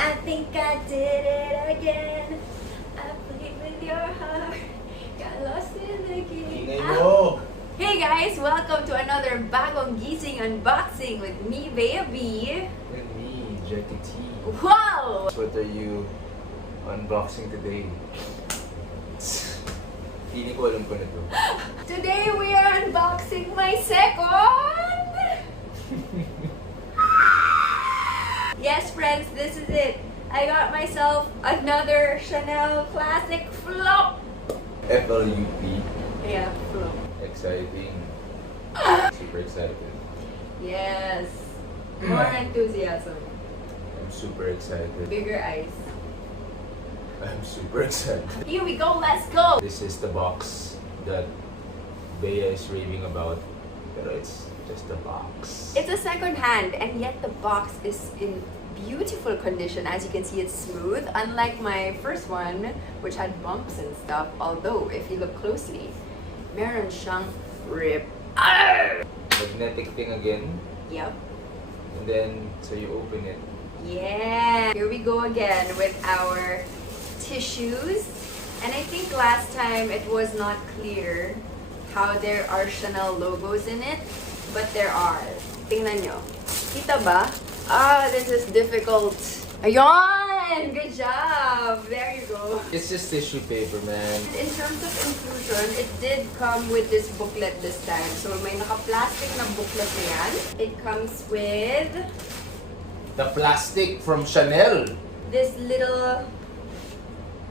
I think I did it again. I played with your heart. Got lost in the game. Hey guys, welcome to another Bagong Gising unboxing with me, baby. And me, Jackie T. Wow! What are you unboxing today? Hindi ko alam ko na to. Today we are unboxing my second! Yes friends, this is it. I got myself another Chanel classic flop. FLUP. Yeah, flop. Exciting. Super excited. Yes. More enthusiasm. I'm super excited. Bigger eyes. I'm super excited. Here we go, let's go! This is the box that Bea is raving about. Pero it's just a box. It's a second hand and yet the box is in beautiful condition. As you can see, it's smooth. Unlike my first one, which had bumps and stuff. Although, if you look closely, meron siyang rip. Arr! Magnetic thing again. Yep. And then, so you open it. Yeah. Here we go again with our tissues. And I think last time it was not clear how there are Chanel logos in it. But there are. Tingnan nyo. Kita ba? Ah, this is difficult. Ayan! Good job! There you go. It's just tissue paper, man. In terms of inclusion, it did come with this booklet this time. So may naka-plastic na booklet na yan. It comes with The plastic from Chanel. this little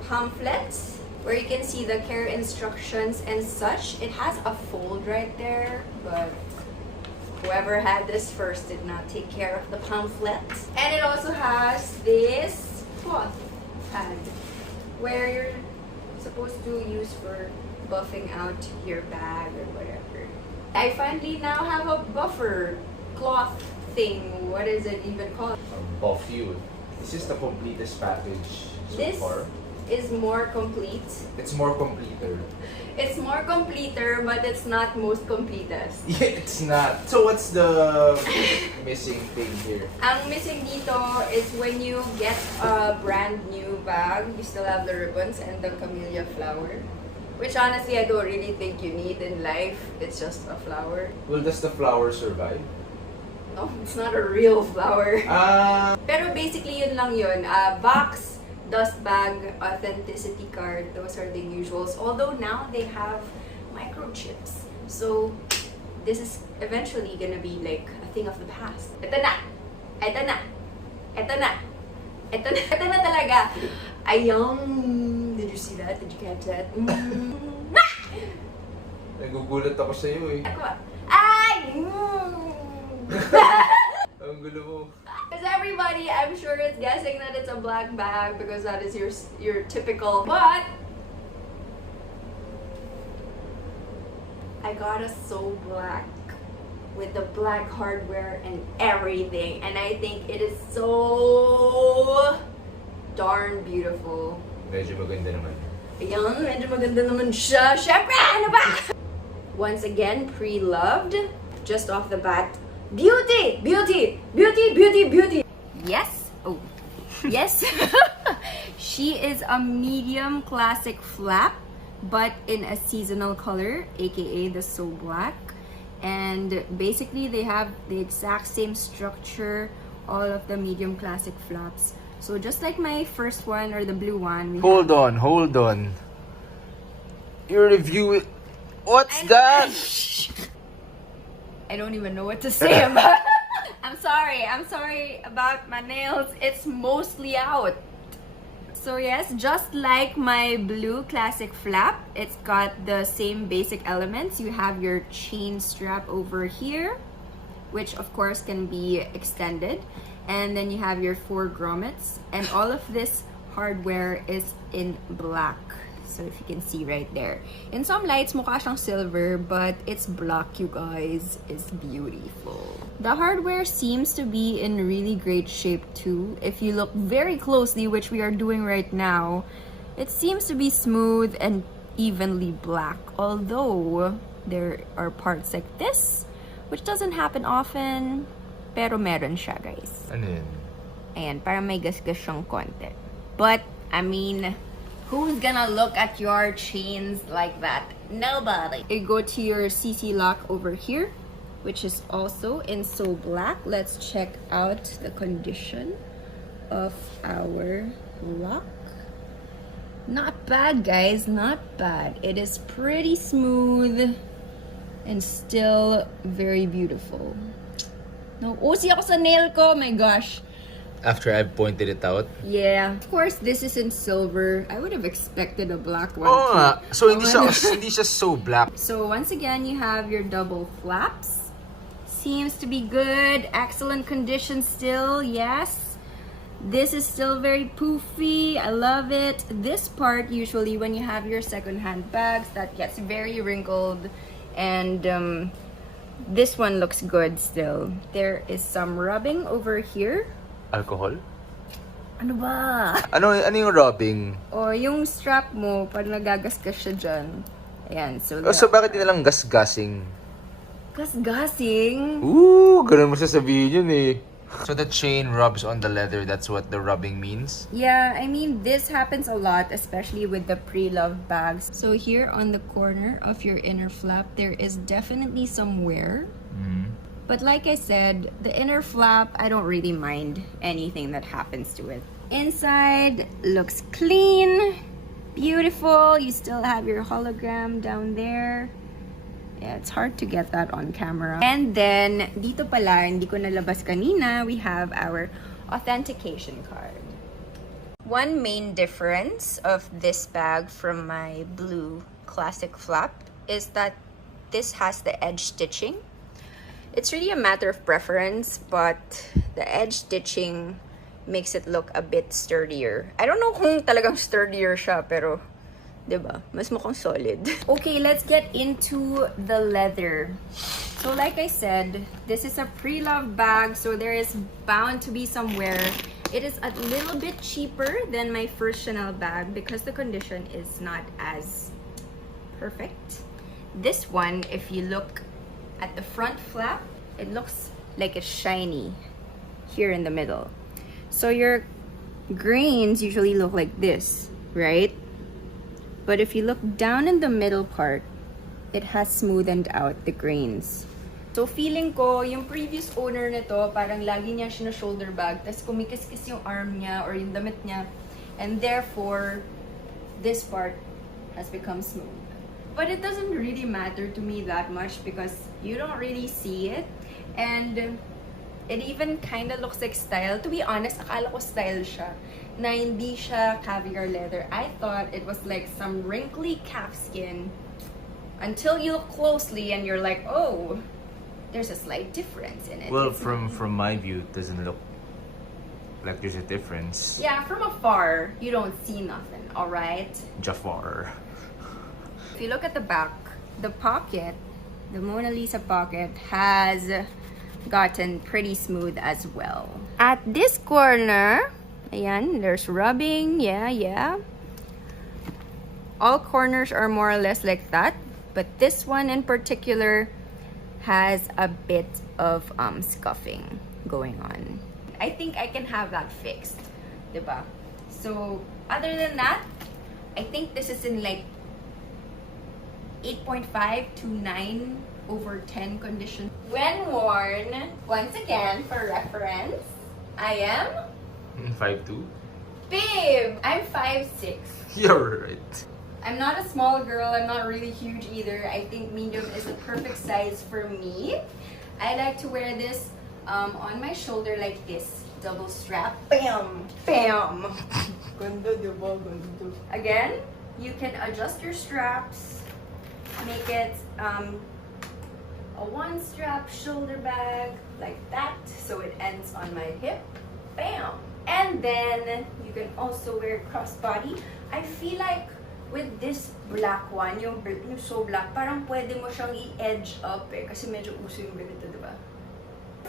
pamphlet where you can see the care instructions and such. It has a fold right there, but whoever had this first did not take care of the pamphlet. And it also has this cloth pad where you're supposed to use for buffing out your bag or whatever. I finally now have a buffer cloth thing. What is it even called? Buff you. This is the completest package so This far. is more complete. It's more completer. It's more completer, but it's not most completest. Yeah, it's not. So what's the missing thing here? Ang missing dito is when you get a brand new bag, you still have the ribbons and the camellia flower. Which honestly, I don't really think you need in life. It's just a flower. Well, does the flower survive? No, it's not a real flower. Ah, Pero basically, yun lang yun. Box, dust bag, authenticity card, those are the usuals. Although now they have microchips. So, this is eventually gonna be like a thing of the past. Ito na! Ito na! Ito na! Ito na! Ito na talaga! Ayun! Did you see that? Did you catch that? nagugulat ako sa iyo eh. Ako ba? Ay! Ang gulo mo. Because everybody, I'm sure, is guessing that it's a black bag because that is your typical. But I got a so black with the black hardware and everything, and I think it is so darn beautiful. Medyo maganda naman. Ayan, medyo maganda naman siya. Syempre, ano ba? Once again, pre-loved. Just off the bat. Beauty! Beauty! Beauty! Beauty! Beauty! Yes. Oh. Yes. She is a medium classic flap, but in a seasonal color, aka the So Black. And basically, they have the exact same structure, all of the medium classic flaps. So just like my first one or the blue one, we Hold on. Your review. What's that? I don't even know what to say about it. I'm sorry about my nails. It's mostly out. So yes, just like my blue classic flap, it's got the same basic elements. You have your chain strap over here, which of course can be extended. And then you have your 4 grommets. And all of this hardware is in black. So if you can see right there. In some lights, mukha siyang silver, but it's black, you guys. It's beautiful. The hardware seems to be in really great shape too. If you look very closely, which we are doing right now, it seems to be smooth and evenly black. Although, there are parts like this, which doesn't happen often, pero meron siya, guys. Ano yun? Ayan, para may gasgas siyang konti. But, I mean, who's gonna look at your chains like that? Nobody. You go to your CC lock over here, which is also in so black. Let's check out the condition of our lock. Not bad, guys, not bad. It is pretty smooth and still very beautiful. No, usi ako sa nail ko, my gosh. After I pointed it out. Yeah. Of course, this is in silver. I would have expected a black one. Oh, nga. So Oh, hindi siya so black. So once again, you have your double flaps. Seems to be good. Excellent condition still. Yes. This is still very poofy. I love it. This part, usually when you have your secondhand bags, that gets very wrinkled. And this one looks good still. There is some rubbing over here. Alcohol? Ano ba? Ano yung rubbing? O yung strap mo, pag nagagasgas siya dyan. Ayan, so... Oh, so bakit nilang gasgasing? Gasgasing? Ooh, ganun mo sasabihin yun eh. So the chain rubs on the leather, that's what the rubbing means? Yeah, I mean, this happens a lot, especially with the pre-loved bags. So here on the corner of your inner flap, there is definitely some wear. But like I said, the inner flap, I don't really mind anything that happens to it. Inside looks clean, beautiful. You still have your hologram down there. Yeah, it's hard to get that on camera. And then, dito pala, hindi ko nalabas kanina, we have our authentication card. One main difference of this bag from my blue classic flap is that this has the edge stitching. It's really a matter of preference, but the edge stitching makes it look a bit sturdier. I don't know kung talagang sturdier siya, pero diba? Mas mukhang solid. Okay, let's get into the leather. So like I said, this is a pre-loved bag, so there is bound to be some wear. It is a little bit cheaper than my first Chanel bag because the condition is not as perfect. This one, if you look at the front flap, it looks like it's shiny here in the middle. So your grains usually look like this, right? But if you look down in the middle part, it has smoothened out the grains. So feeling ko, yung previous owner nito, parang lagi niya siya na shoulder bag, tas kumikis-kis yung arm niya or yung damit niya, and therefore, this part has become smooth. But it doesn't really matter to me that much because you don't really see it. And it even kind of looks like style. To be honest, akala ko style siya. Na hindi siya caviar leather. I thought it was like some wrinkly calfskin. Until you look closely and you're like, oh, there's a slight difference in it. Well, It's from my view, it doesn't look like there's a difference. Yeah, from afar, you don't see nothing, alright? Jafar. If you look at the back, the pocket, the Mona Lisa pocket has gotten pretty smooth as well. At this corner, ayan, there's rubbing, yeah. All corners are more or less like that, but this one in particular has a bit of scuffing going on. I think I can have that fixed, diba? So, other than that, I think this is in like 8.5 to 9/10 condition. When worn, once again, for reference, I am 5'2"? babe! I'm 5'6". You're right. I'm not a small girl, I'm not really huge either. I think medium is the perfect size for me. I like to wear this on my shoulder like this. Double strap. Bam! Bam! Ganda, diba? Ganda. Again, you can adjust your straps. Make it a one-strap shoulder bag like that, so it ends on my hip. Bam! And then you can also wear crossbody. I feel like with this black one, yung so black, parang pwede mo siyang i-edge up eh, kasi medyo uso yung ganito, diba?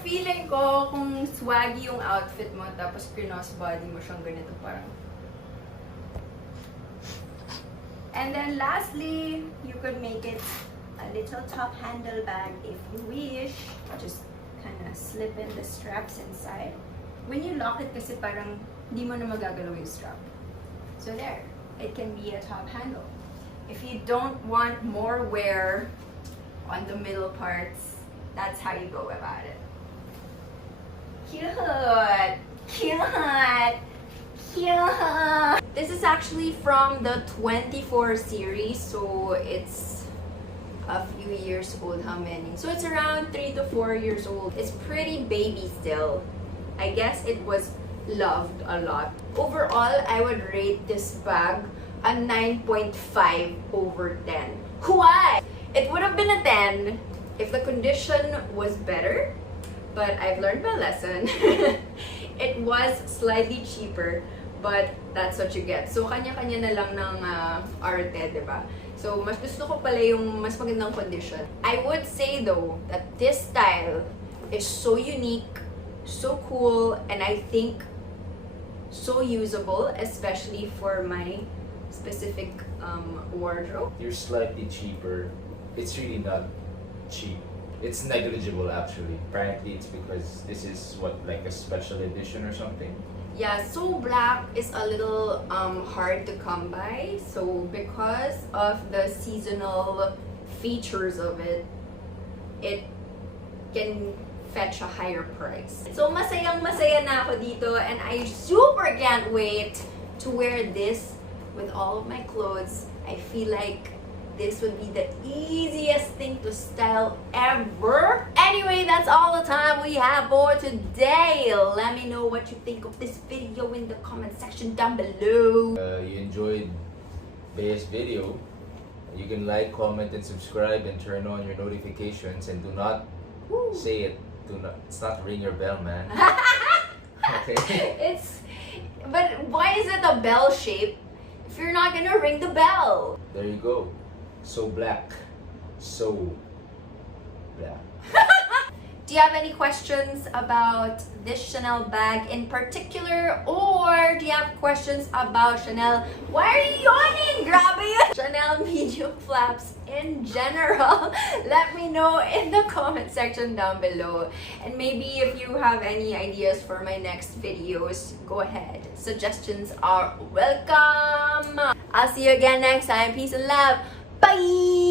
Feeling ko kung swaggy yung outfit mo, tapos crossbody mo siyang ganito, parang. And then lastly, you could make it a little top handle bag if you wish. Just kind of slip in the straps inside. when you lock it kasi parang di mo na magagalaw yung strap. So there, it can be a top handle. If you don't want more wear on the middle parts, that's how you go about it. Cute! Cute! Cute! This is actually from the 24 series, so it's a few years old. How many? So it's around 3 to 4 years old. It's pretty baby still. I guess it was loved a lot. Overall, I would rate this bag a 9.5 over 10. Why? It would have been a 10 if the condition was better, but I've learned my lesson. It was slightly cheaper, but that's what you get. So, kanya-kanya na lang ng arte, diba? So, mas gusto ko pala yung mas magandang condition. I would say though, that this style is so unique, so cool, and I think so usable, especially for my specific wardrobe. You're slightly cheaper. It's really not cheap. It's negligible actually. Apparently it's because this is what, like a special edition or something. Yeah, so black is a little hard to come by. So because of the seasonal features of it, it can fetch a higher price. So masayang masaya na ako dito, and I super can't wait to wear this with all of my clothes. I feel like this would be the easiest thing to style ever. Anyway, that's all the time we have for today. Let me know what you think of this video in the comment section down below. You enjoyed Bea's video. You can like, comment, and subscribe, and turn on your notifications. And do not say it. It's not ring your bell, man. Okay. But why is it a bell shape if you're not gonna ring the bell? There you go. So black. So black. Do you have any questions about this Chanel bag in particular? Or do you have questions about Chanel? Why are you yawning? Grabe yun! Chanel medium flaps in general. Let me know in the comment section down below. And maybe if you have any ideas for my next videos, go ahead. Suggestions are welcome. I'll see you again next time. Peace and love. Bye!